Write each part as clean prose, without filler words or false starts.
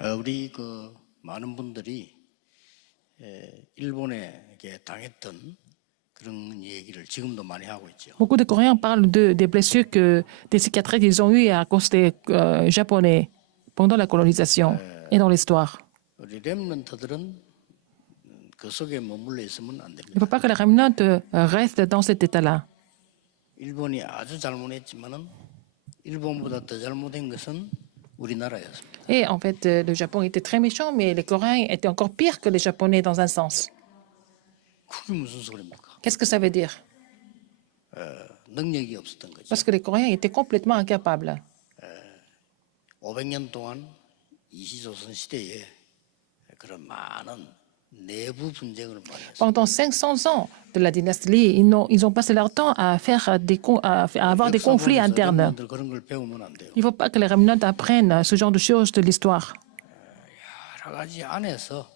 우리 그 많은 분들이 일본에게 당했던 그런 얘기를 지금도 많이 하고 있죠. Beaucoup de Coréens parlent des blessures, des cicatrices qu'ils ont eues à cause des Japonais pendant la colonisation et dans l'histoire. 우리 렘넌트들은 그 속에 머물러 있으면 안 Il ne 됩니다. faut pas que les remnants restent dans cet état-là. 일본이 아주 잘못했지만은 일본보다 더 잘못한 것은 우리나라였습니다. Et en fait, le Japon était très méchant, mais les Coréens étaient encore pires que les Japonais dans un sens. 그게 무슨 소리입니까? Qu'est-ce que ça veut dire? 능력이 없었던 거죠. Parce que les Coréens étaient complètement incapables. 500년 동안 이시조선 시대에 그런 많은 내부 분쟁을 많이 했습니다. Pendant 500 ans de la dynastie Lee, ils ont passé leur temps à avoir des conflits internes. 렘넌트들 그런 걸 배우면 안 돼요. Il ne faut pas que les remnants apprennent ce genre de choses de l'histoire. 여러 가지 안에서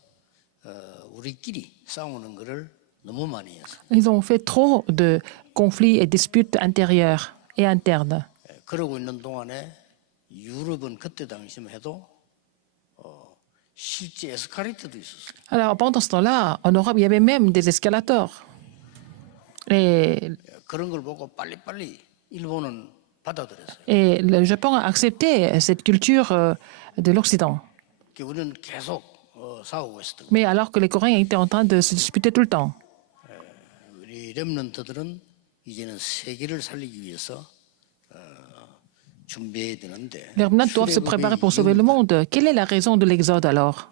우리끼리 싸우는 거를 너무 많이 했어요. Ils ont fait trop de conflits et disputes intérieures et internes. 그러고 있는 동안에 유럽은 그때 당시만 해도 실제 에스카레이터도 있었어요. Alors, pendant ce temps-là, en Europe, il y avait même des escalators. Et, 그런 걸 보고 빨리빨리 일본은 받아들였어요. et le Japon a accepté cette culture de l'Occident. 우리는 계속 싸우고 있었던 거예요. Mais alors que les Coréens étaient en train de se disputer tout le temps. 우리 렘넌트들은 이제는 세계를 살리기 위해서 준비해야 되는데 Les remnants doivent se préparer pour sauver le monde. Quelle est la raison de l'exode alors?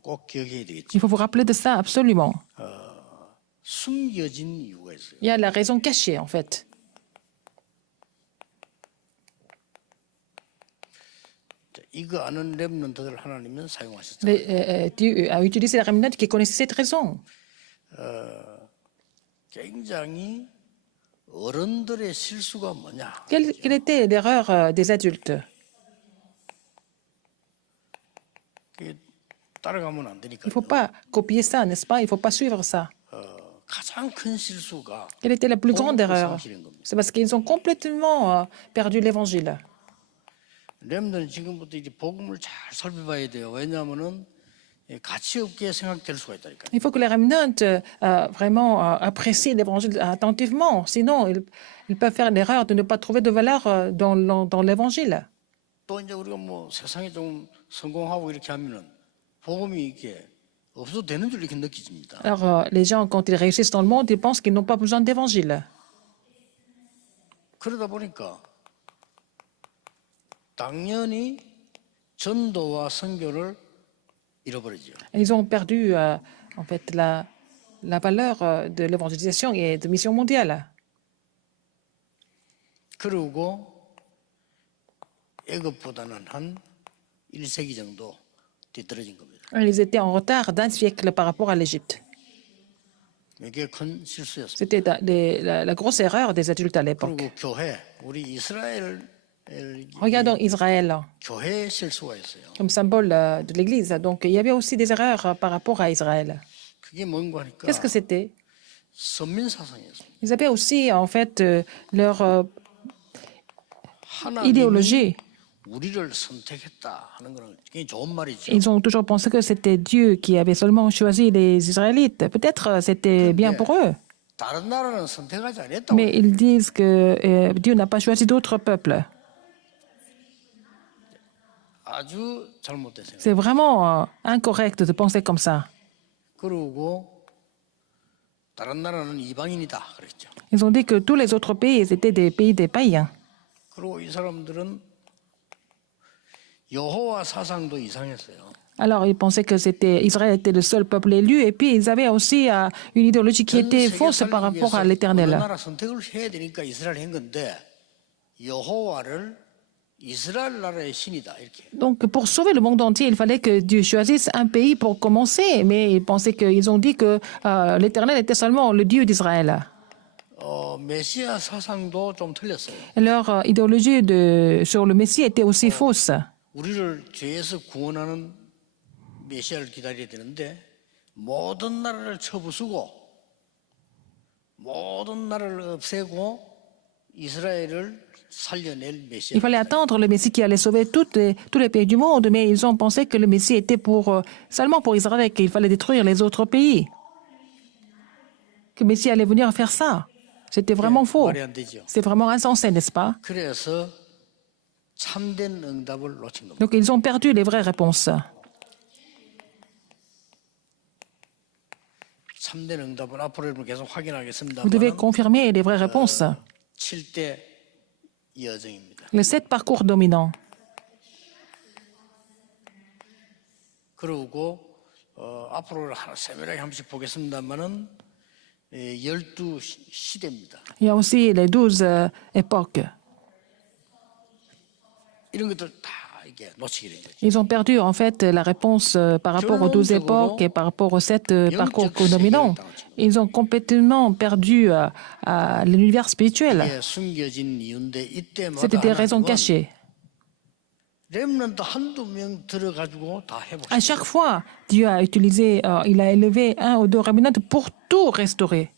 꼭 기억해야 되겠죠. Il faut vous rappeler de ça absolument. 숨겨진 이유가 있어요. Il y a la raison cachée en fait. 이거 아는 렘넌트들 하나님은 사용하셨어요. Dieu a utilisé les remnants qui connaissaient cette raison. 굉장히 어른들의 실수가 뭐냐? Quelle était l'erreur des adultes? 그게 따라가면 안 되니까. Il ne faut pas copier ça, n'est-ce pas? Il ne faut pas suivre ça. 가장 큰 실수가 Quelle était la plus grande erreur? 상실인 겁니다. C'est parce qu'ils ont complètement perdu l'évangile. 렘넌은 지금부터 이제 복음을 잘 살펴봐야 돼요. 왜냐하면은 가치 없게 생각될 수가 있다니까요. Il faut que les remnants vraiment apprécient l'évangile attentivement. Sinon, ils peuvent faire l'erreur de ne pas trouver de valeur dans l'évangile. 또 이제 우리가 뭐 세상에 좀 성공하고 이렇게 하면은 복음이 이렇게 없어도 되는 줄 이렇게 느끼집니다. Alors, les gens, quand ils réussissent dans le monde, ils pensent qu'ils n'ont pas besoin d'évangile. 그러다 보니까 당연히 전도와 선교를 잃어버리죠. Ils ont perdu, en fait, la valeur de l'évangélisation et de mission mondiale. 그리고 애굽보다는 한 1세기 정도 뒤떨어진 겁니다. Ils étaient en retard d'un siècle par rapport à l'Égypte. 이게 큰 실수였습니다. C'était la grosse erreur des adultes à l'époque. 그리고 교회, 우리 이스라엘 Regardons Israël 교회에 실수가 있어요. comme symbole de l'Église. Donc, il y avait aussi des erreurs par rapport à Israël. 그게 뭔가 하니까 Qu'est-ce que c'était? 선민 사상이었습니다. Ils avaient aussi, en fait, leur 하나님이 idéologie. 우리를 선택했다 하는 거는 굉장히 좋은 말이죠. Ils ont toujours pensé que c'était Dieu qui avait seulement choisi les Israélites. Peut-être c'était bien pour eux. 다른 나라는 선택하지 않았다고. Mais ils disent que Dieu n'a pas choisi d'autres peuples. 아주 잘못됐어요. C'est vraiment incorrect de penser comme ça. 그리고 다른 나라는 이방인이다 그랬죠. Ils ont dit que tous les autres pays étaient des pays des païens. 그리고 이 사람들은 여호와 사상도 이상했어요. Alors ils pensaient que Israël était le seul peuple élu et puis ils avaient aussi une idéologie qui était fausse par rapport à 어느 l'Éternel. 나라 선택을 해야 되니까 이스라엘 한 건데 여호와를 이스라엘 나라의 신이다 이렇게. Donc pour sauver le monde entier, il fallait que Dieu choisisse un pays pour commencer, mais ils pensaient qu'ils ont dit que l'Éternel était seulement le Dieu d'Israël. 메시아 사상도 좀 틀렸어요. Leur idéologie sur le Messie était aussi fausse. 우리를 죄에서 구원하는 메시아를 기다려야 되는데 모든 나라를 쳐부수고 모든 나라를 없애고 이스라엘을 살려낼 Il 메시아. fallait attendre le Messie qui allait sauver tous les pays du monde, mais ils ont pensé que le Messie était seulement pour Israël et qu'il fallait détruire les autres pays. Que le Messie allait venir faire ça. C'était vraiment faux. 말이 안 되죠. C'est vraiment insensé, n'est-ce pas? 그래서 참된 응답을 놓친 겁니다. Donc ils ont perdu les vraies réponses. 참된 응답은 앞으로 여러분 계속 확인하겠습니다. Vous devez confirmer les vraies réponses. 7대 여정입니다. Les 7 parcours dominants. 그리고 앞으로 세밀하게 한 번씩 보겠습니다만은 12시대입니다. Il y a aussi les 12 époques. 이런 것들 다 이게 놓치게 된 거죠. Ils ont perdu en fait la réponse par rapport aux 12 époques et par rapport aux 7 parcours dominants. Ils ont complètement perdu l'univers spirituel. 이게 숨겨진 이유인데 이때마다 C'était des raisons 하나님은 cachées. 렘넌트 한두 명 들어가지고 다 해보시죠. À chaque fois, Dieu a utilisé, il a élevé un ou deux remnants pour tout restaurer.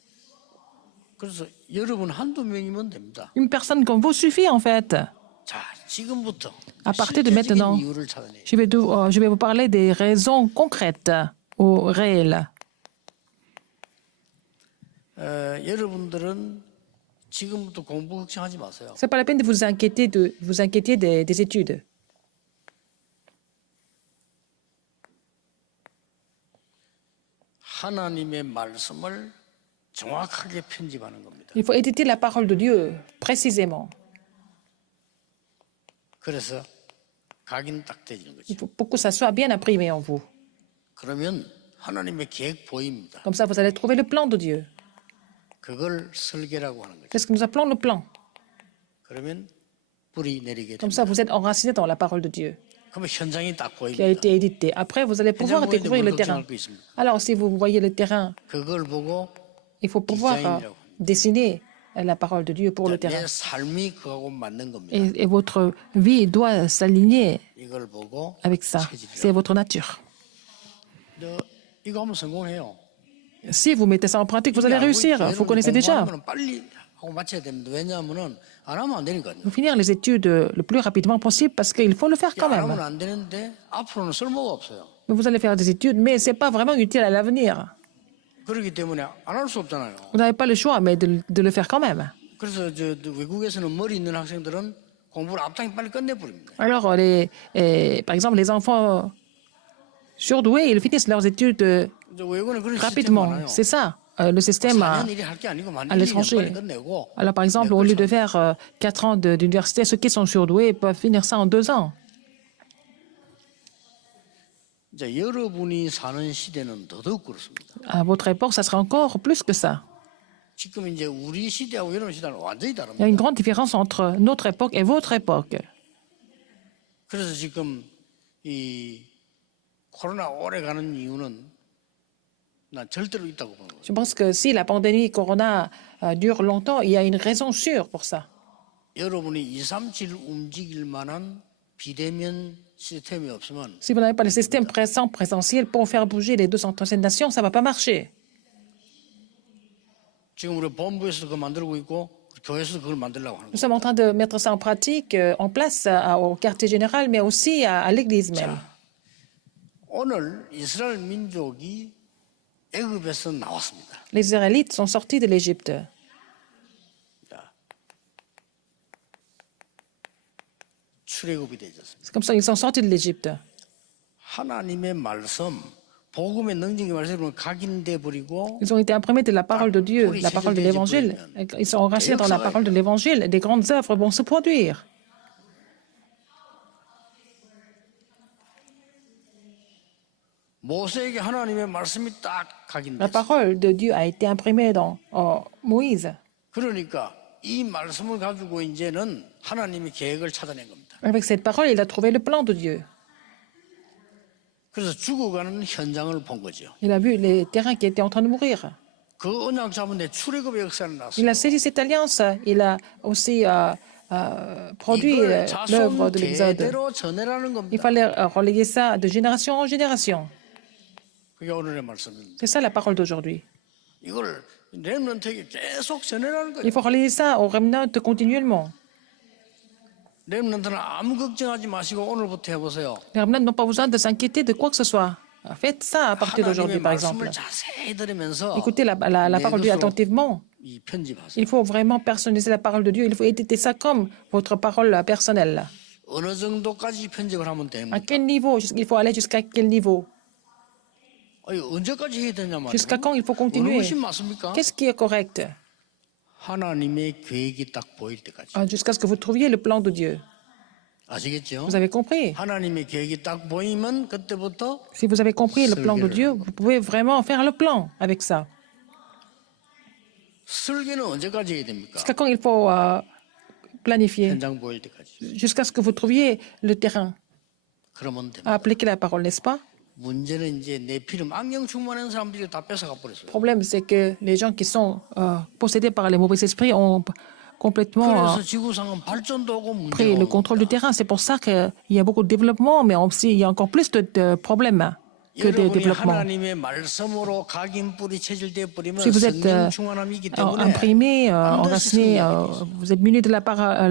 그래서 여러분 한두 명이면 됩니다. Une personne comme vous suffit en fait. 자, 지금부터 À partir de 실제적인 maintenant, 이유를 찾아내요. je vais vous parler des raisons concrètes ou réelles. 여러분들은 지금부터 공부 걱정하지 마세요. C'est pas la peine de vous inquiéter des études. 하나님의 말씀을 정확하게 편집하는 겁니다. Il faut éditer la parole de Dieu précisément. 그래서 각인 딱 되는 거죠. Il faut pour que ça soit bien imprimé en vous. 그러면 하나님의 계획 보입니다. Comme ça, vous allez trouver le plan de Dieu. 그걸 설계라고 하는 거죠. C'est ce que nous appelons le plan. 그러면 뿌리 내리게 Comme 됩니다. ça, vous êtes enraciné dans la parole de Dieu 그러면 현장이 딱 qui a 보입니다. été éditée. Après, vous allez pouvoir 현장 보이는데 découvrir 뭘 le terrain. 걱정할 거 있습니까? Alors, si vous voyez le terrain, 그걸 보고 il faut pouvoir dessiner la parole de Dieu pour le terrain. 내 삶이 그하고 맞는 겁니다. Et votre vie doit s'aligner 이걸 보고 avec ça. 체질이라고. C'est votre nature. 이거 하면 성공해요. Si vous mettez ça en pratique, vous allez réussir. Vous connaissez déjà. 공부하는 거는 빨리 하고 마쳐야 됩니다. 왜냐하면은 안 하면 안 되니까요. Vous finir les études le plus rapidement possible parce qu'il faut le faire quand 안 하면 même. 안 되는데 앞으로는 쓸모가 없어요. Vous allez faire des études, mais ce n'est pas vraiment utile à l'avenir. 그렇기 때문에 안 할 수 없잖아요. Vous n'avez pas le choix, mais de le faire quand même. 그래서 외국에서는 머리 있는 학생들은 공부를 앞당이 빨리 끝내버립니다. Alors, par exemple, les enfants surdoués, ils finissent leurs études 외국은 그런 시스템 rapidement. 많아요. C'est ça, le système 4년 일이 할 게 아니고 만 à 1, 2년 l'étranger. 빨리 끝내고 Alors, par exemple, au lieu de faire 4 ans d'université, ceux qui sont surdoués peuvent finir ça en 2 ans. 이제 여러분이 사는 시대는 더더욱 그렇습니다. À votre époque, ça sera encore plus que ça. 지금 이제 우리 시대하고 여러분 시대는 완전히 Il y a 다릅니다. une grande différence entre notre époque et votre époque. 그래서 지금 이 코로나 오래 가는 이유는 난 절대로 있다고 보는 거예요. Je pense que si la pandémie Corona dure longtemps, il y a une raison sûre pour ça. 여러분이 237 움직일 만한 비대면 시스템이 없으면 Si vous n'avez pas le système présentiel pour faire bouger les 237 nations, ça ne va pas marcher. 지금 우리 본부에서도 그거 만들고 있고 교회에서도 그걸 만들려고 하는 Nous 거예요. sommes en train de mettre ça en pratique, en place au quartier général, mais aussi à l'église même. 오늘 이스라엘 민족이 애굽에서 나왔습니다. Les Israélites sont sortis de l'Égypte. 자, 출애굽이 되졌습니다. C'est comme ça qu'ils sont sortis de l'Égypte. 하나님의 말씀, 복음의 능력의 말씀은 각인돼 버리고 Ils ont été imprimés de la parole de Dieu, la parole de l'Évangile. Ils sont enracinés dans la parole de l'Évangile. Des grandes œuvres vont se produire. 모세에게 하나님의 말씀이 딱 La 각인됐어요. parole de Dieu a été imprimée dans Moïse. 그러니까 이 말씀을 가지고 이제는 하나님의 계획을 찾아낸 겁니다. Avec cette parole, il a trouvé le plan de Dieu. 그래서 죽어가는 현장을 본 거죠. Il a vu les terrains qui étaient en train de mourir. 그 언약 잡은 데 출애굽의 역사를 Il 났어요. a saisi cette alliance. Il a aussi produit 이걸 l'œuvre 자손 de l'Exode. 대대로 전해라는 Il 겁니다. fallait relayer ça de génération en génération. 그게 오늘의 말씀입니다. C'est ça la parole d'aujourd'hui. 이걸 렘넌트에게 계속 전해라는 거예요. Il faut relayer ça au remnant continuellement. 렘넌트는 아무 걱정하지 마시고 오늘부터 해보세요. Les remnants n'ont pas besoin de s'inquiéter de quoi que ce soit. Faites ça à partir d'aujourd'hui, 하나님의 par exemple. 말씀을 자세히 들으면서 Écoutez la parole de Dieu attentivement. 이 편집하세요. Il faut vraiment personnaliser la parole de Dieu. Il faut éditer ça comme votre parole personnelle. 어느 정도까지 편집을 하면 À 됩니까? quel niveau? Il faut aller jusqu'à quel niveau? 아니, 언제까지 해야 되냐 말이에요. Jusqu'à quand il faut 어느 continuer? 것이 맞습니까? Qu'est-ce qui est correct? 하나님의 계획이 딱 보일 때까지. Jusqu'à ce que vous trouviez le plan de Dieu. 아시겠죠? Vous avez compris? 하나님의 계획이 딱 보이면 그때부터 Si vous avez compris le plan de Dieu, vous pouvez vraiment faire le plan avec ça. 설계는 언제까지 해야 됩니까? Jusqu'à quand il faut planifier? 현장 보일 때까지. Jusqu'à ce que vous trouviez le terrain 그러면 됩니다. à appliquer la parole, n'est-ce pas? 문제는 이제 내 피름 악령 충만한 사람들이 다 뺏어가 버렸어요. Le problème, c'est que les gens qui sont possédés par les mauvais esprits ont complètement 그래서 지구상은 발전도 오고 pris 문제가 le 오고 contrôle du terrain. C'est pour ça qu'il y a beaucoup de développement, mais aussi il y a encore plus de problèmes que de 여러분이 développement. 하나님의 말씀으로 각인 뿌리 체질되어 버리면 Si vous êtes 성령 충만함이 있기 때문에 imprimé, 반드시 enraciné, 승리하게 vous êtes muni de la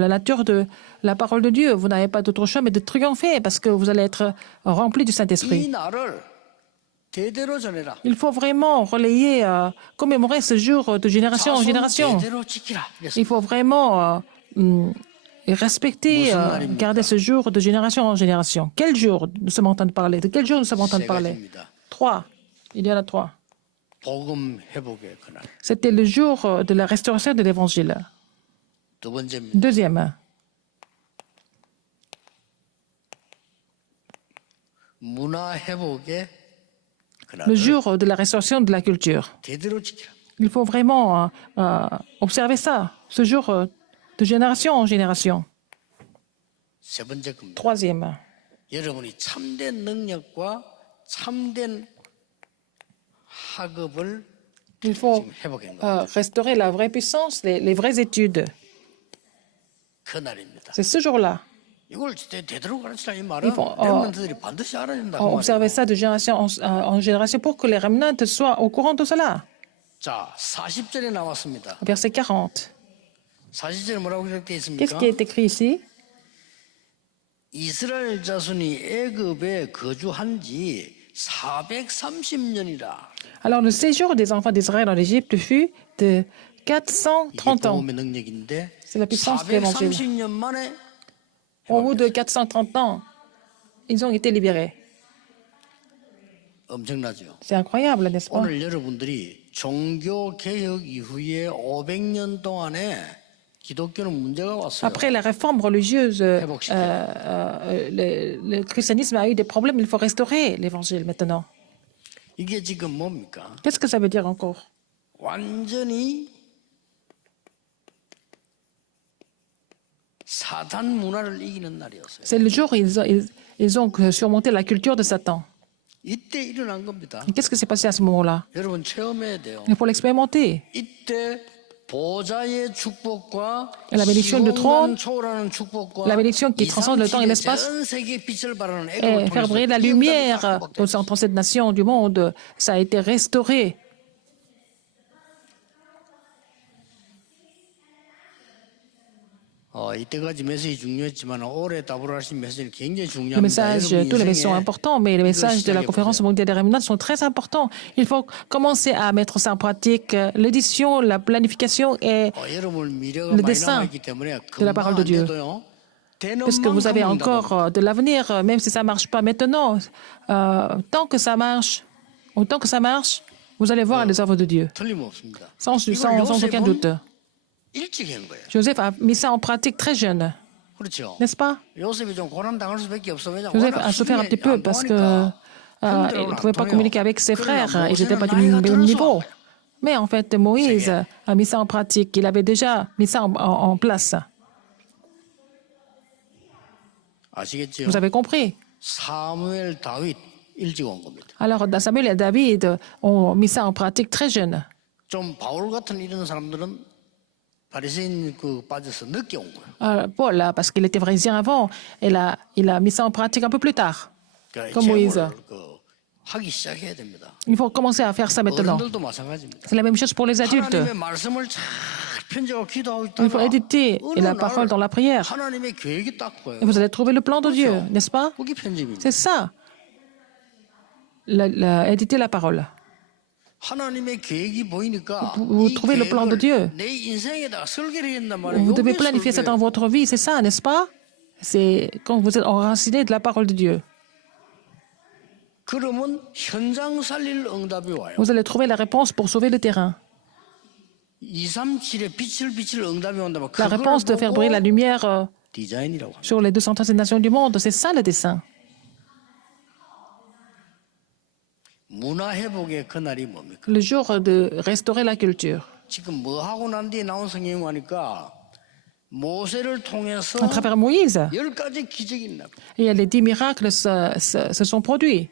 nature de la parole de Dieu. Vous n'avez pas d'autre choix mais de triompher parce que vous allez être rempli du 이 Saint-Esprit. 날을 대대로 전해라. Il faut vraiment relayer, commémorer ce jour de génération en 자손 génération. 대대로 지키라. Il faut vraiment respecter, garder ce jour de génération en génération. Quel jour nous sommes en train de parler? De quel jour nous sommes en train de 세 parler? 가지입니다. 3. Il y en a 3. 복음 회복의 그날. C'était le jour de la restauration de l'Évangile. 두 번째입니다. Deuxième, 문화 회복의 그날. le jour de la restauration de la culture. 대대로 지키라. Il faut vraiment observer ça, ce jour de génération en génération. 세 번째 겁니다. Troisième, 여러분이 참된 능력과 참된 학업을 il faut 지금 회복한 겁니다. restaurer la vraie puissance, les vraies études. 그날입니다. C'est ce jour-là. 이걸 대대로 가르치라 이 말은 faut, 렘넌트들이 반드시 알아야 된다. 그 Observer ça de génération en génération pour que les remnants soient au courant de cela. 자, 40절에 나왔습니다. Verset 40. 40절에 뭐라고 기록되어 Qu'est-ce 있습니까? qui est écrit ici? 이스라엘 자손이 애굽에 거주한 지 430년이라. Alors, le séjour des enfants d'Israël en Égypte fut de 이게 430 ans. 복음의 능력인데 C'est la puissance de l'évangile. 430년 만에 Au bout de 430 ans, ils ont été libérés. 엄청나죠. C'est incroyable, n'est-ce pas? 오늘 여러분들이 종교 개혁 이후에 500년 동안에 기독교는 문제가 왔어요. Après la réforme religieuse, le christianisme a eu des problèmes. Il faut restaurer l'évangile maintenant. 이게 지금 뭡니까? Qu'est-ce que ça veut dire encore? 완전히 사단 문화를 이기는 날이었어요. C'est le jour où ils ont surmonté la culture de Satan. 이때 일어난 겁니다. Et qu'est-ce qui s'est passé à ce moment-là? 여러분 체험해야 돼요. Il faut l'expérimenter. 이때 보좌의 축복과 La bénédiction du trône, 초월하는 축복과 la bénédiction qui transcende le temps et l'espace, 전 세계에 빛을 발하는 et 애굽을 faire briller la 통해서 lumière 기업까지 딱 dans cette nation du monde, ça a été restauré. 이때까지 메시지 중요했지만 올해 WRC 메시지는 굉장히 Les 중요합니다. messages, 여러분 tous les messages sont 인생에 importants, mais les messages de la 시작해보세요. conférence mondiale des remnants sont très importants. Il faut commencer à mettre ça en pratique. L'édition, la planification et 여러분 미래가 le 많이 dessin 남아있기 때문에 de la parole de Dieu. Parce que vous avez encore de l'avenir, même si ça ne marche pas maintenant. Tant que ça marche, autant que ça marche, vous allez voir les œuvres de Dieu, 틀림없습니다. sans aucun doute. 일찍 한 거예요. Joseph a mis ça en pratique très jeune, 그렇죠. n'est-ce pas? 요셉이 좀 고난 당할 수밖에 없어. 왜냐 Joseph a souffert un petit peu parce que il ne pouvait pas communiquer avec ses frères, ils n'étaient pas du même niveau. Mais en fait, Moïse a mis ça en pratique, il avait déjà mis ça en place. 아시겠죠? Vous avez compris? 사무엘 다윗 일찍 온 겁니다. Alors, Samuel et David ont mis ça en pratique très jeune. 좀 바울 같은 이런 사람들은 바리새인 빠져서 늦게 온 거예요. Paul, parce qu'il était pharisien avant, il a mis ça en pratique un peu plus tard. 그러니까 Comme Moïse. 하기 시작해야 됩니다. Il faut commencer à faire ça maintenant. 어른들도 마찬가지입니다. C'est la même chose pour les adultes. 하나님의 말씀을 잘 편지하고 기도하고 Il faut 있다가 éditer 어느 la 날 parole dans la prière. 하나님의 계획이 딱 보여요. Et vous allez trouver le plan de Dieu, n'est-ce pas? 그게 편집입니다. C'est ça. Éditer la parole. 하나님의 계획이 보이니까 Vous 이 trouvez le plan de Dieu. 계획을 내 인생에다가 설계를 했단 말이에요. Vous devez 요게 planifier ça dans 설계예요. votre vie, c'est ça, n'est-ce pas? C'est quand vous êtes enraciné de la parole de Dieu. 그러면 현장 살릴 응답이 와요. Vous allez trouver la réponse pour sauver le terrain. 237에 빛을 비칠 응답이 온다면 La 그걸 réponse de faire briller la 보고 lumière 디자인이라고 합니다. sur les 236 nations du monde, c'est ça le dessin. 문화 회복의 그날이 뭡니까? Le jour de restaurer la culture. 지금 뭐 하고 난 뒤에 나온 성경이 하니까 모세를 통해서 À travers Moïse, 10가지 기적이 있나 봐요. et les 10 miracles se sont produits,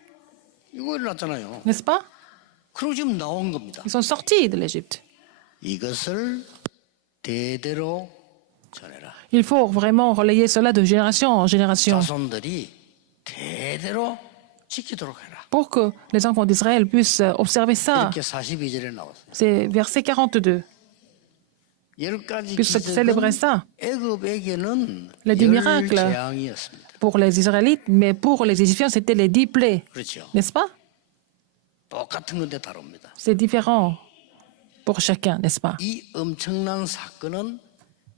이거 일어났잖아요. n'est-ce pas? 그리고 지금 나온 겁니다. Ils sont sortis de l'Égypte. 이것을 대대로 전해라. Il faut vraiment relayer cela de génération en génération 자손들이 대대로 지키도록 해라. pour que les enfants d'Israël puissent observer ça. 이렇게 42절에 나왔어요. C'est verset 42. 10가지 Puissent célébrer 기적은 ça. 애굽에게는 Les 10 miracles. 재앙이었습니다. Pour les Israélites, mais pour les Égyptiens, c'était les 10 plaies, 그렇죠. n'est-ce pas? 똑같은 건데 다릅니다. C'est différent pour chacun, n'est-ce pas? 이 엄청난 사건은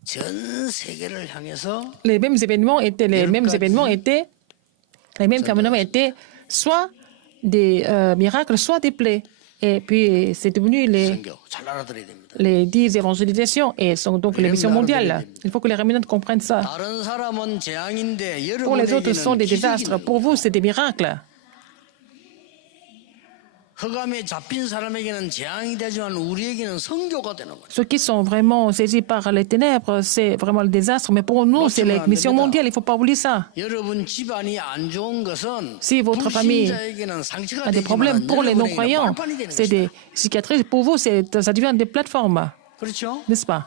전 세계를 향해서 Les mêmes événements étaient soit des miracles, soit des plaies. Et puis c'est devenu 선교 잘 알아들어야 됩니다. les 10 évangélisations et sont donc les missions mondiales. Il faut que les réunionnais comprennent ça. 다른 사람은 재앙인데 Pour les autres, ce sont 여러분에게는 des désastres. 기적이 Pour vous, c'est des miracles. 흑암에 잡힌 사람에게는 재앙이 되지만 우리에게는 선교가 되는 거예요. Ceux qui sont vraiment saisis par les ténèbres, c'est vraiment le désastre. Mais pour nous, c'est les missions mondiales. Il ne faut pas oublier ça. 여러분 집안이 안 좋은 것은 Si votre famille 불신자에게는 상처가 a des 되지만 problèmes pour les non-croyants, 발판이 되는 c'est 것이다. des cicatrices. Pour vous, ça devient des plateformes, 그렇죠? n'est-ce pas?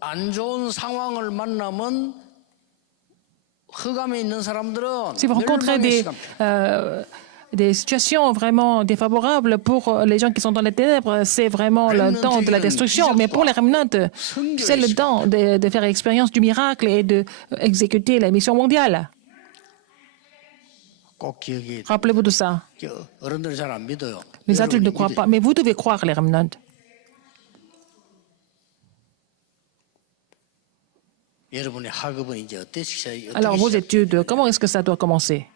안 좋은 상황을 만나면 흑암에 있는 사람들은 Si vous rencontrez 멸망의 시간. des situations vraiment défavorables pour les gens qui sont dans les ténèbres, c'est vraiment le temps de la destruction. Mais pour les remnants, c'est le temps de faire l'expérience du miracle et d'exécuter la mission mondiale. 꼭 기억해야 돼요. Rappelez-vous de ça. 어른들이 잘 안 믿어요. Les adultes ne 여러분이 croient 믿어요. pas, mais vous devez croire les remnants. 여러분의 학업은 이제 어떻게 Alors, vos études, comment est-ce que ça doit commencer?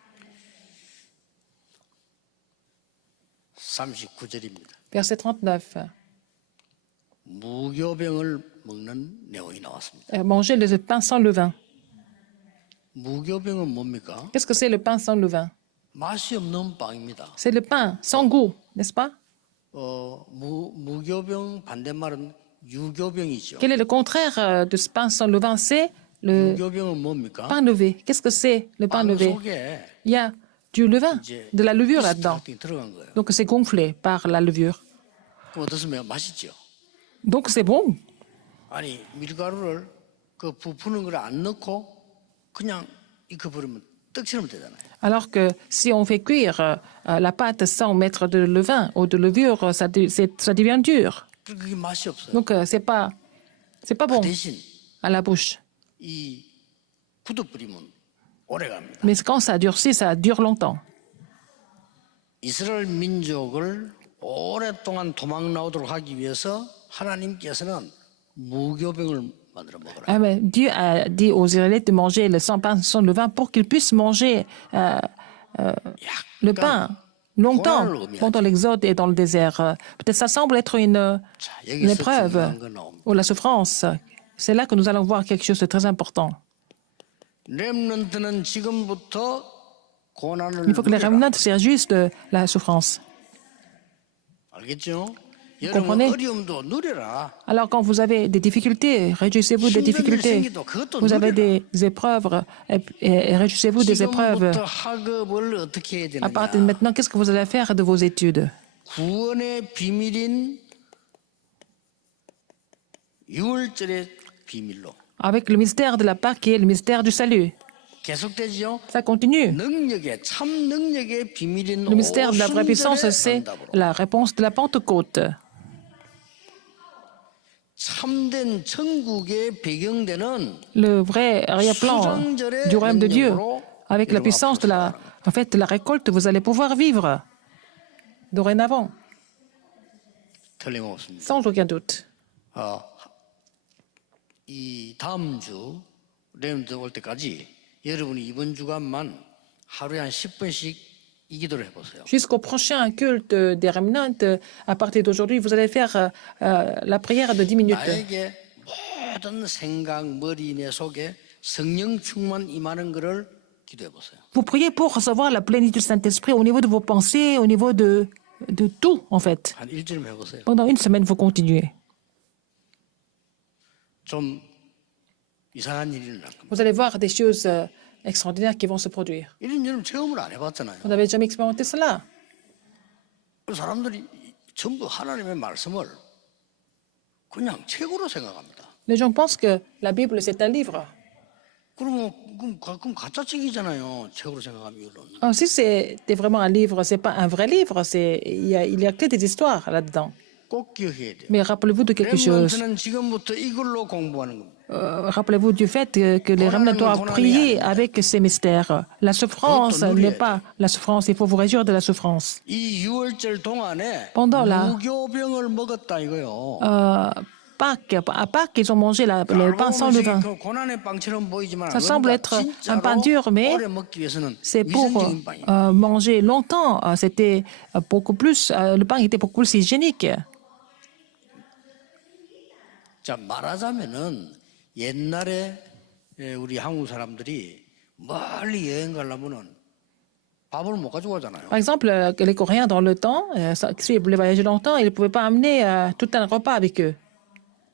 39절입니다. Verset 39. 무교병을 먹는 내용이 나왔습니다. Manger le pain sans levain. 무교병은 뭡니까? Qu'est-ce que c'est le pain sans levain? 맛이 없는 빵입니다. C'est le pain sans goût, n'est-ce pas? 무교병 반대말은 유교병이죠. Quel est le contraire de ce pain sans levain? C'est le 유교병은 뭡니까? pain levé. Qu'est-ce que c'est le pain 빵 levé? 속에 Il y a du levain, de la levure là-dedans. 스타킹 들어간 거예요. Donc c'est gonflé par la levure. 그럼 어떻습니까? 맛있죠. Donc c'est bon. 아니 밀가루를 그 부푸는 걸 안 넣고 그냥 익혀버리면 떡처럼 되잖아요. Alors que si on fait cuire la pâte sans mettre de levain ou de levure, ça devient dur. 그게 맛이 없어요. Donc c'est pas bon 대신 à la bouche. 이 굳어버리면 오래 갑니다. Mais quand ça durcit, ça dure longtemps. 이스라엘 민족을 오랫동안 도망 나오도록 하기 위해서 하나님께서는 무교병을 만들어 먹으라. Ah, mais Dieu a dit aux Israélites de manger le pain sans levain pour qu'ils puissent manger le pain longtemps pendant l'exode et dans le désert. Peut-être ça semble être une 자, une 여기서 épreuve 중요한 거 나옵니다. ou la souffrance. C'est là que nous allons voir quelque chose de très important. 렘넌트는 지금부터 고난을 Il faut que les 누려라. remnants s'ajustent de la souffrance. 알겠죠? comprenez? 여러분 어려움도 누려라. Alors quand vous avez des difficultés, réjouissez-vous des difficultés. Vous avez des épreuves et réjouissez-vous des épreuves. 지금부터 학업을 어떻게 해야 À partir de 되느냐? maintenant, qu'est-ce que vous allez faire de vos études? 구원의 비밀인 유월절의 비밀로 Avec le mystère de la Pâque qui est le mystère du salut. 계속되죠. Ça continue. 능력의 참 능력의 비밀인 Le mystère de la vraie puissance, 오순절의 c'est 응답으로 la réponse de la Pentecôte. 참된 천국의 배경되는 Le vrai arrière-plan du royaume de Dieu. Avec la puissance de en fait, la récolte, vous allez pouvoir vivre dorénavant, 틀림없습니다. sans aucun doute. 이 다음 주 렘드 올 때까지 여러분이 이번 주간만 하루에 한 10분씩 이 기도를 해보세요. Jusqu'au prochain culte des remnants, à partir d'aujourd'hui, vous allez faire la prière de 10 minutes. 나에게 모든 생각, 머리 내 속에 성령 충만 임하는 것을 기도해 보세요. Vous priez pour recevoir la plénitude du Saint-Esprit au niveau de vos pensées, au niveau de tout, en fait. 한 일주일만 해보세요. Pendant une semaine, vous continuez. 좀 이상한 일이 일어날 겁니다. Vous allez voir des choses extraordinaires qui vont se produire. 이런 여러분 체험을 안 해봤잖아요. Vous n'avez jamais expérimenté cela. 그 사람들이 전부 하나님의 말씀을 그냥 책으로 생각합니다. Les gens pensent que la Bible, c'est un livre. 그럼 가짜 책이잖아요. 책으로 생각하면 이거는. Alors, si c'était vraiment un livre, c'est pas un vrai livre, il y a que des histoires là-dedans. 꼭 기억해야 돼요. Mais rappelez-vous de quelque chose. 렘넌트는 지금부터 이걸로 공부하는 겁니다. Rappelez-vous du fait que les remnants doivent prier avec ces mystères. La souffrance n'est pas la souffrance, il faut vous réjouir de la souffrance. 이 6월절 동안에 Pendant la 무교병을 먹었다 이거요. à Pâques, ils ont mangé le pain sans levain. 그 고난의 빵처럼 보이지만 Ça semble être un pain dur, mais 오래 먹기 위해서는 c'est pour 위생적인 빵이에요. manger longtemps. C'était beaucoup plus, le pain était beaucoup plus hygiénique. 자 말하자면은 옛날에 우리 한국 사람들이 멀리 여행 가려면은 밥을 못 가지고 가잖아요. Par exemple, les Coréens, dans le temps, s'ils voulaient voyager longtemps, ils ne pouvaient pas amener tout un repas avec eux.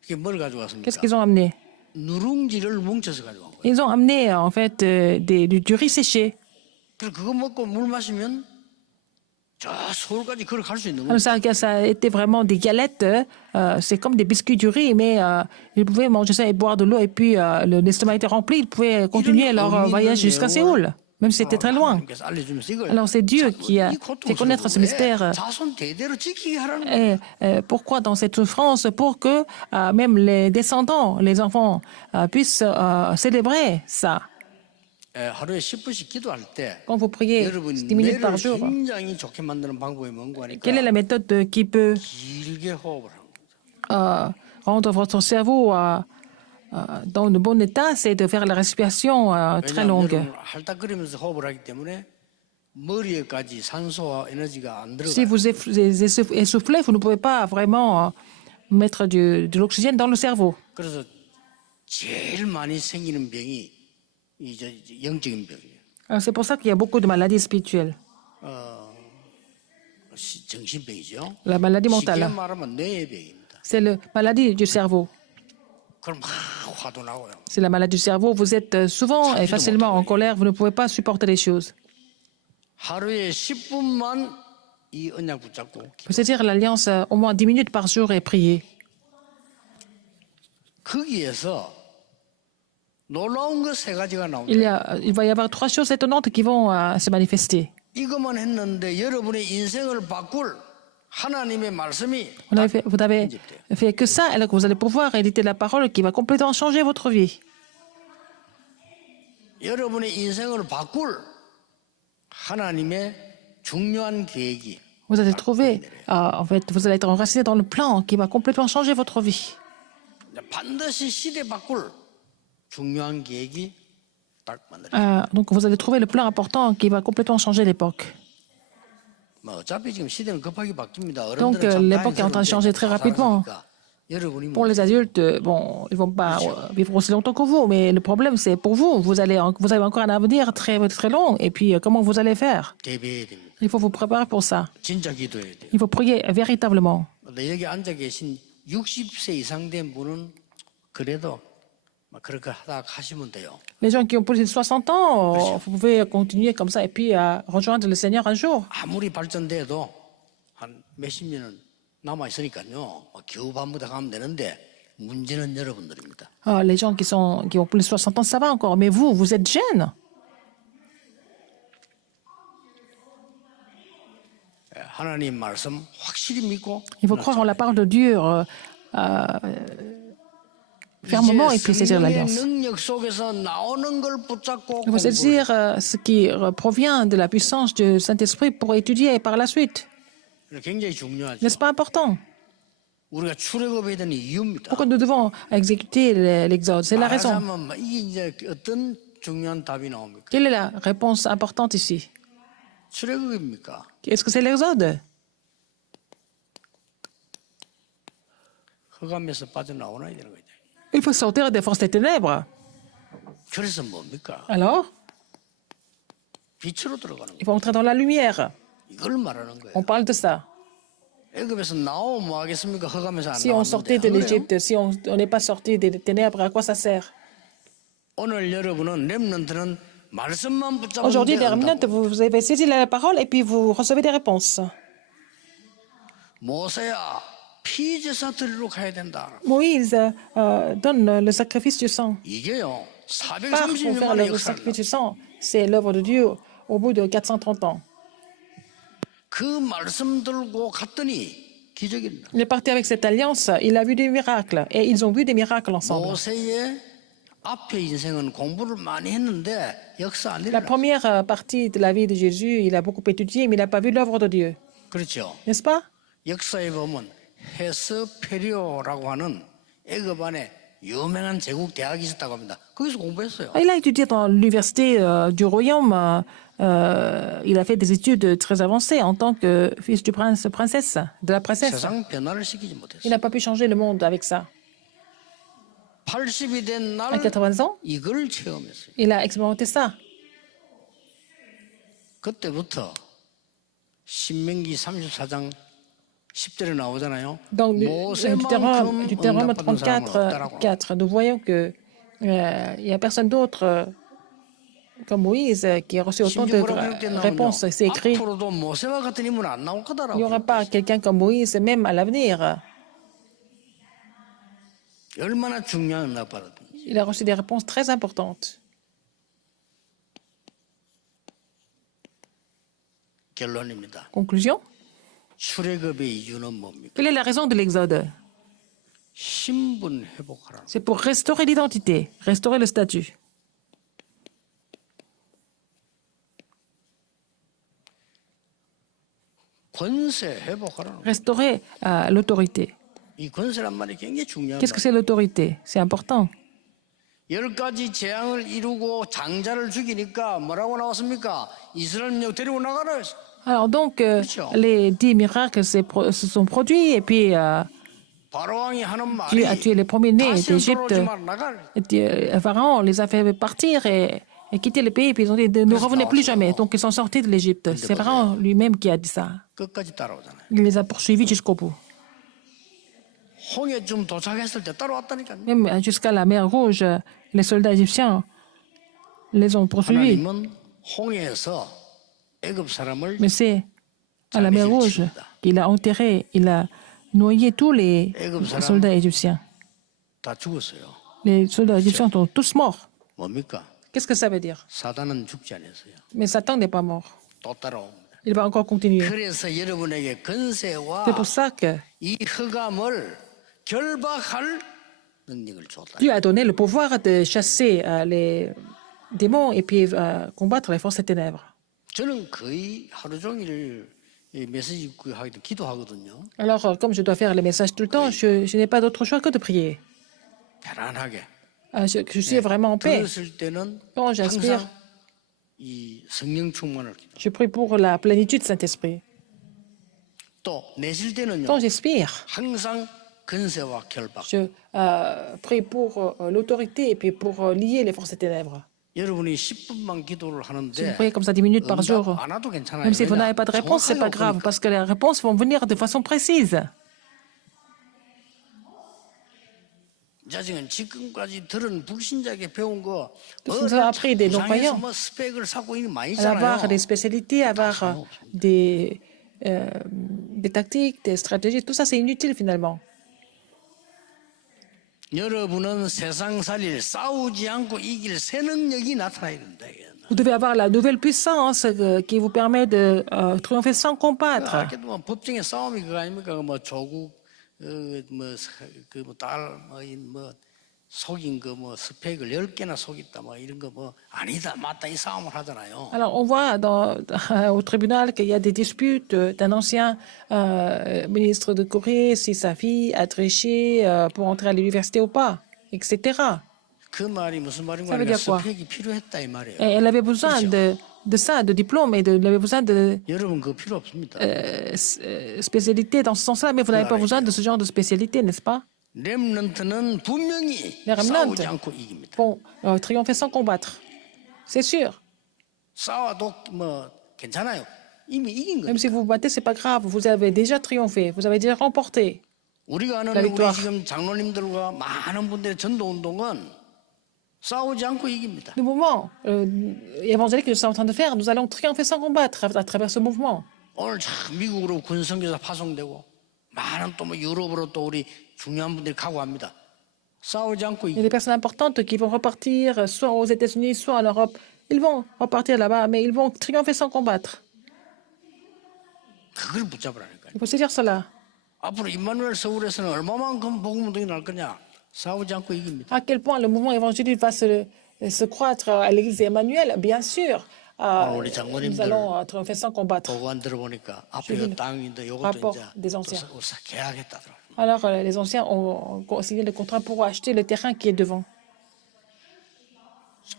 그게 뭘 가지고 갔습니까? Qu'est-ce qu'ils ont amené? 누룽지를 뭉쳐서 가지고 간 거예요. Ils ont amené, en fait, du riz séché. 그래서 그거 먹고 물 마시면 저 서울까지 걸어갈 수 있는 거예요. Alors, ça était vraiment des galettes. C'est comme des biscuits du riz, mais ils pouvaient manger ça et boire de l'eau. Et puis, l'estomac était rempli. Ils pouvaient continuer leur voyage jusqu'à Séoul, même si c'était très loin. 하나님께서 알려주면서 이걸 Alors, c'est Dieu qui a fait connaître ce mystère. 자손 대대로 지키게 하라는 거예요. Et pourquoi dans cette souffrance? Pour que même les descendants, les enfants, puissent célébrer ça. 하루에 10분씩 기도할 때 Quand vous priez 여러분 10 minutes 뇌를 par jour, 굉장히 좋게 만드는 방법이 뭔가 하니까 quelle est la méthode qui peut 길게 호흡을 하는 거죠. rendre votre cerveau dans le bon état? C'est de faire la respiration très 왜냐하면 longue. 여러분 할딱거리면서 호흡을 하기 때문에 머리에까지 산소와 에너지가 안 Si 들어가요. vous essoufflez, vous ne pouvez pas vraiment mettre de l'oxygène dans le cerveau. 그래서 제일 많이 생기는 병이 이제 영적인 병이에요. Alors, c'est pour ça qu'il y a beaucoup de maladies spirituelles. 정신병이죠. La maladie 쉽게 mentale, 말하면 뇌의 병입니다. c'est la maladie du cerveau. 그럼 막 화도 나고요. C'est la maladie du cerveau. Vous êtes souvent et facilement en colère. Vous ne pouvez pas supporter les choses. 하루에 10분만 이 언약 붙잡고 Vous saisir l'alliance au moins 10 minutes par jour et prier. 거기에서 놀라운 것 세 가지가 나옵니다. Il va y avoir 3 choses étonnantes qui vont se manifester. 이것만 했는데 여러분의 인생을 바꿀 하나님의 말씀이 Vous n'avez fait que ça, alors que vous allez pouvoir éditer la parole qui va complètement changer votre vie. 여러분의 인생을 바꿀 하나님의 중요한 계획이 Vous allez trouver, en fait, vous allez être enraciné dans le plan qui va complètement changer votre vie. 반드시 시대 바꿀 중요한 계획이 딱 만들어요. Donc vous allez trouver le plan important qui va complètement changer l'époque. 뭐 어차피 지금 시대는 급하게 바뀝니다. Donc l'époque est en train de changer très rapidement. 여러분이 Pour les adultes, bon, ils vont pas vivre aussi longtemps que vous, mais le problème c'est pour vous. Vous avez encore un avenir très très long. Et puis comment vous allez faire? 대비해야 됩니다. Il faut vous préparer pour ça. 진짜 기도해야 돼요. Il faut prier véritablement. 근데 여기 앉아 계신 60세 이상 된 분은 그래도 막 그렇게 하다 하시면 돼요. Les gens qui ont plus de 60 ans, vous pouvez continuer comme ça et puis rejoindre le Seigneur un jour. 아무리 발전돼도 한 몇십 년은 남아 있으니까요. 겨우 밤부터 가면 되는데 문제는 여러분들입니다. Les gens qui ont plus de 60 ans, ça va encore. Mais vous êtes jeunes. 하나님 말씀 확실히 믿고 Il faut croire en la parole de Dieu fermement et puis saisir 성령의 l'alliance. 능력 속에서 나오는 걸 붙잡고 Il faut 공부를 saisir ce qui provient de la puissance du Saint-Esprit pour étudier par la suite. 해요. 굉장히 중요하죠. N'est-ce pas important? 우리가 출애굽해야 되는 이유입니다. Pourquoi nous devons exécuter l'Exode? C'est la raison. 말하자면 이게 이제 어떤 중요한 답이 나옵니까? Quelle est la réponse importante ici? 출애굽입니까? Est-ce que c'est l'Exode? 흑암에서 빠져나오나야 되는 거죠. Il faut sortir des forces des ténèbres. 그래서 뭡니까? Alors, 빛으로 들어가는 il 거예요. faut entrer dans la lumière. 이걸 말하는 거예요. On parle de ça. 애굽에서 나오면 뭐 하겠습니까? 흑암에서 안 Si on sortait de 나왔는데. 안 그래요? l'Égypte, si on n'est pas sorti des ténèbres, à quoi ça sert? 오늘 여러분은 렘넌트는 말씀만 붙잡으면 Aujourd'hui, les 돼요. remnants, vous avez saisi la parole et puis vous recevez des réponses. 모세야 피제사 드리러 가야 된다. Moïse donne le sacrifice du sang. 이게요. Part pour 430년 faire 만에 le 역사를 sacrifice du sang. C'est l'œuvre de Dieu au bout de 430 ans. 그 말씀 들고 갔더니 기적이 나. Il est parti avec cette alliance, il a vu des miracles et ils ont vu des miracles ensemble. 모세의 앞에 인생은 공부를 많이 했는데 역사 안 La 일어나. première partie de la vie de Jésus, il a beaucoup étudié, mais il n'a pas vu l'œuvre de Dieu. 그렇죠. N'est-ce pas? 역사에 보면 헤스페리오라고 하는 애굽 안에 유명한 제국 대학이 있었다고 합니다. 거기서 공부했어요. Il a étudié dans l'université du royaume. Il a fait des études très avancées en tant que fils du prince, princesse, de la princesse. 세상 변화를 시키지 Il 못했어요. n'a pas pu changer le monde avec ça. 80이 된 날 À 80 ans, 이걸 체험했어요. il a expérimenté ça. 그때부터 신명기 34장 10절에 나오잖아요. Dans 모세만큼 Deutéronome 응답받은 사람은 34, 없다라고. 4, nous voyons que il n'y a personne d'autre comme Moïse qui a reçu autant 심지어 de 뭐라고 기록되냐면요. réponses. C'est écrit, 앞으로도 모세와 같은 인물은 안 나올 il n'y aura 거다라고. pas quelqu'un comme Moïse, même à l'avenir. 얼마나 중요한 응답받았든지. Il a reçu des réponses très importantes. 결론입니다. Conclusion, 출애굽의 이유는 뭡니까? quelle est la raison de l'Exode? 신분 회복하라는. C'est pour restaurer l'identité, restaurer le statut, 권세 회복하라는. restaurer l'autorité. 이 권세란 말이 굉장히 중요한 Qu'est-ce que 말. c'est l'autorité? C'est important. 10가지 재앙을 이루고 장자를 죽이니까 뭐라고 나왔습니까? 이스라엘 민족 데리고 나가라. 했어. Alors donc, K렇죠. les 10 miracles se sont produits et puis 바로왕이 하는 말이 Dieu a tué les premiers-nés 다시 d'Égypte. 돌아오지 마라 나갈. Pharaon les a fait partir et quitter le pays, puis ils ont dit ne revenez plus jamais. Donc ils sont sortis de l'Égypte. C'est Pharaon lui-même qui a dit ça. 끝까지 따라오잖아요. Il les a poursuivis jusqu'au bout. 홍해쯤 도착했을 때 따라왔다니까요. Même jusqu'à la mer Rouge, les soldats égyptiens les ont poursuivis. 하나님은 홍해에서 애굽 사람을 Mais c'est à la mer Rouge qu'il a enterré, il a noyé tous les soldats égyptiens. 다 죽었어요. Les soldats égyptiens sont tous morts. 뭡니까? Qu'est-ce que ça veut dire? 사단은 죽지 않았어요. Mais Satan n'est pas mort. 또 따라옵니다. Il va encore continuer. 그래서 여러분에게 권세와 C'est pour ça que 이 흑암을 결박할 능력을 줬다. Dieu a donné le pouvoir de chasser les démons et puis combattre les forces des ténèbres. 저는 거의 하루 종일 이 메시지 하기 때 기도하거든요. Alors, comme je dois faire les messages tout le temps, je n'ai pas d'autre choix que de prier. 편안하게 Je suis vraiment en paix. 들었을 때는 Quand j'inspire, 항상 이 성령 충만을 기도. je prie pour la plénitude du Saint-Esprit. 또 내쉴 때는요. Quand j'expire, 항상 근세와 결박. je prie pour l'autorité et puis pour lier les forces des ténèbres. 여러분이 10분만 기도를 Si vous 하는데 priez comme ça 10 minutes par jour, 응답 안 와도 괜찮아요. même si vous 왜냐? n'avez pas de réponse, c'est pas 정확하게 grave 오니까. parce que les réponses vont venir de façon précise. 자지금 지금까지 들은 불신자에게 배운 거 Tout ce qu'on a appris des non-croyants. 뭐 스펙을 쌓고 있는 거 많이 Avoir 있잖아요. des spécialités, avoir des tactiques, des stratégies, tout ça c'est inutile finalement. 여러분은 세상 살일 싸우지 않고 이길 새 능력이 나타나야 된다. Vous devez avoir la nouvelle puissance qui vous permet de triompher sans combattre. 알게도 뭐 법정의 싸움이 그거 아닙니까? 뭐 조국 그뭐딸뭐 속인 거 뭐 스펙을 10개나 속였다 뭐 이런 거 뭐 아니다 맞다 이 싸움을 하잖아요. Alors, on voit au tribunal qu'il y a des disputes d'un ancien ministre de Corée si sa fille a triché pour entrer à l'université ou pas, etc. 그 말이 무슨 말인가 Ça veut 하니까 dire quoi? 스펙이 필요했다 이 말이에요. Et elle avait besoin de ça, de diplôme, et elle avait besoin de 여러분 그거 필요 없습니다. spécialité dans ce sens-là, mais vous n'avez pas besoin de ce genre de spécialité, n'est-ce pas? 렘넌트는 분명히 Les remnants 싸우지 않고 이깁니다. vont triompher sans combattre. C'est sûr. 싸워도 뭐 괜찮아요. 이미 이긴 Même 거예요. si vous vous battez, c'est pas grave. Vous avez déjà triomphé. Vous avez déjà remporté. 우리가 아는 La 우리 victoire. 지금 장로님들과 많은 분들의 전도 운동은 싸우지 않고 이깁니다. Le mouvement évangélique que nous sommes en train de faire, nous allons triompher sans combattre à travers ce mouvement. 오늘 참 미국으로 군선교사 파송되고 많은 또 뭐 유럽으로 또 우리 중요한 분들이 가고 합니다. 싸우지 않고 Il y a des 이깁니다. personnes importantes qui vont repartir soit aux États-Unis, soit en Europe. Ils vont repartir là-bas, mais ils vont triompher sans combattre. 그걸 붙잡으라니까요. Il faut saisir cela. 앞으로 임마누엘 서울에서는 얼마만큼 복음 운동이 날 거냐? 싸우지 않고 이깁니다. À quel point le mouvement évangélique va se croître à l'église Emmanuel? Bien sûr. 우리 Nous 장로님들 allons triompher sans combattre. 보고안 들어보니까 J'ai vu 앞에 le 땅인데 이것도 rapport 이제 des anciens. 또 계약했다더라. Alors, les anciens ont signé le contrat pour acheter le terrain qui est devant.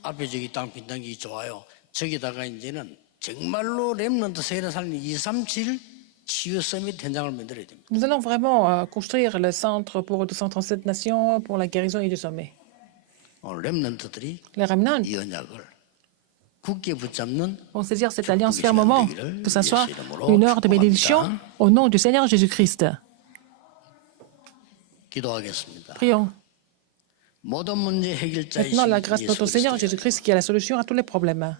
앞에 저기 땅 빈땅이 좋아요. 저기다가 이제는 정말로 렘넌트 세례 살린 237 치유 서밋 현장을 만들어야 됩니다. Nous allons vraiment construire le centre pour 237 nations pour la guérison et du sommet. 오늘 렘넌트들이 Les remnants 이 언약을 굳게 붙잡는 vont saisir cette alliance fermement, que ce soit une heure de bénédiction au nom du Seigneur Jésus-Christ. 기도하겠습니다. Prions. 모든 문제 해결자이신 Maintenant, la grâce de notre 예수 Seigneur 그리스도의 Jésus-Christ qui est la solution à tous les problèmes.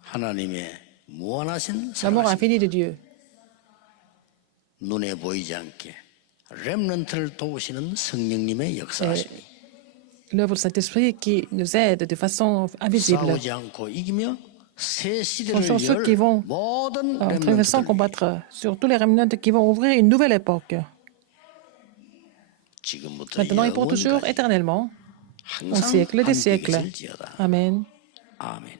하나님의 무한하신 L'amour 사랑하심 infini de Dieu. 눈에 보이지 않게 렘넌트를 도우시는 성령님의 역사하심이 L'œuvre du Saint-Esprit qui nous aide de façon invisible. 싸우지 않고 이기며 새 시대를 Ce sont ceux qui 열 vont 모든 triompher sans 렘넌트들 combattre, sur tous les remnants qui vont ouvrir une nouvelle époque. 지금부터 Maintenant et pour toujours, 영원까지 éternellement, au 항상 siècle des 함께 siècles. 계실지어다. Amen. 아멘.